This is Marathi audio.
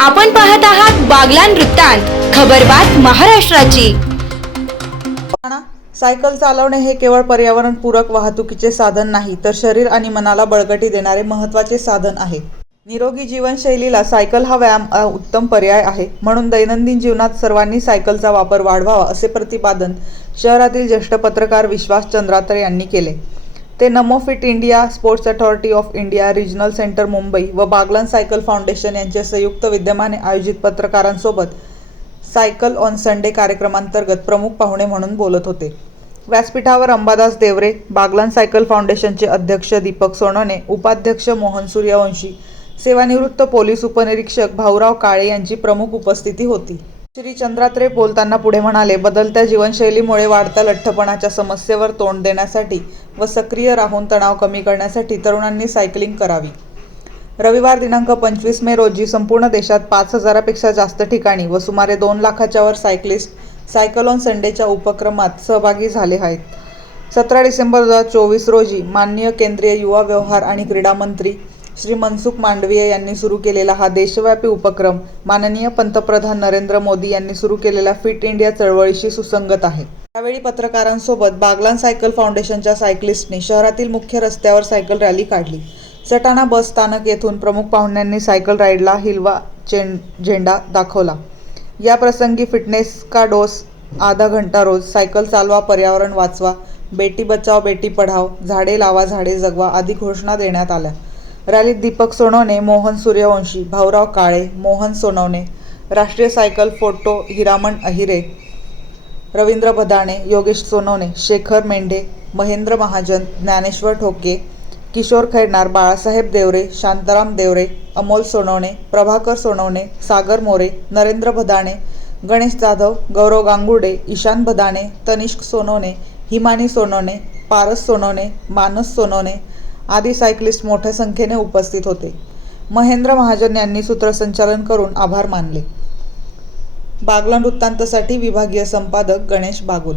आपण पाहत आहात बागलान वृत्तांत खबरबात महाराष्ट्राची. सायकल चालवणे हे केवळ पर्यावरणपूरक वाहतुकीचे साधन नाही तर शरीर आणि मनाला बळकटी देणारे महत्त्वाचे साधन आहे. निरोगी जीवनशैलीला सायकल हा व्यायाम उत्तम पर्याय आहे. म्हणून दैनंदिन जीवनात सर्वांनी सायकलचा वापर वाढवावा असे प्रतिपादन शहरातील ज्येष्ठ पत्रकार विश्वास चंद्रातर यांनी केले. ते Namo fit India sports authority of India regional centre Mumbai व बागलान सायकल फाउंडेशन यांच्या संयुक्त विद्यमाने आयोजित पत्रकारांसोबत सायकल ऑन संडे कार्यक्रमांतर्गत प्रमुख पाहुणे म्हणून बोलत होते. व्यासपीठावर अंबादास देवरे बागलान सायकल फाउंडेशनचे अध्यक्ष दीपक सोनवणे उपाध्यक्ष मोहन सूर्यवंशी सेवानिवृत्त पोलीस उपनिरीक्षक भाऊराव काळे यांची प्रमुख उपस्थिती होती. श्री चंद्रात्रे बोलताना पुढे म्हणाले बदलत्या जीवनशैलीमुळे वाढत्या लठ्ठपणाच्या समस्येवर तोंड देण्यासाठी व सक्रिय राहून तणाव कमी करण्यासाठी तरुणांनी सायकलिंग करावी. रविवार दिनांक पंचवीस मे रोजी संपूर्ण देशात पाच हजारापेक्षा जास्त ठिकाणी व सुमारे दोन लाखाच्या वर सायकलिस्ट सायकलॉन संडेच्या उपक्रमात सहभागी झाले आहेत. सतरा डिसेंबर दोन हजार चोवीस रोजी माननीय केंद्रीय युवा व्यवहार आणि क्रीडा मंत्री श्री मनसुख मांडवीय यांनी सुरू केलेला हा देशव्यापी उपक्रम माननीय पंतप्रधान नरेंद्र मोदी यांनी सुरू केलेल्या फिट इंडिया चळवळीशी सुसंगत आहे. त्यावेळी पत्रकारांसोबत बागलान सायकल फाउंडेशनच्या सायकलिस्टने शहरातील मुख्य रस्त्यावर सायकल रॅली काढली. सटाणा बस स्थानक येथून प्रमुख पाहुण्यांनी सायकल राईडला हिलवा झेंडा दाखवला. या प्रसंगी फिटनेस का डोस आधा घंटा रोज सायकल चालवा पर्यावरण वाचवा बेटी बचाव बेटी पढाव झाडे लावा झाडे जगवा आदी घोषणा देण्यात आल्या. रॅलीत दीपक सोनवणे मोहन सूर्यवंशी भाऊराव काळे मोहन सोनवणे राष्ट्रीय सायकल फोटो हिरामण अहिरे रवींद्र भदाणे योगेश सोनवणे शेखर मेंढे महेंद्र महाजन ज्ञानेश्वर ठोके किशोर खैरनार बाळासाहेब देवरे शांताराम देवरे अमोल सोनवणे प्रभाकर सोनवणे सागर मोरे नरेंद्र भदाणे गणेश जाधव गौरव गांगुडे ईशान भदाणे तनिष्क सोनवणे हिमानी सोनवणे पारस सोनवणे मानस सोनवणे आदी सायकलिस्ट मोठ्या संख्येने उपस्थित होते. महेंद्र महाजन यांनी सूत्रसंचालन करून आभार मानले. बागला वृत्तांतसाठी विभागीय संपादक गणेश बागुल.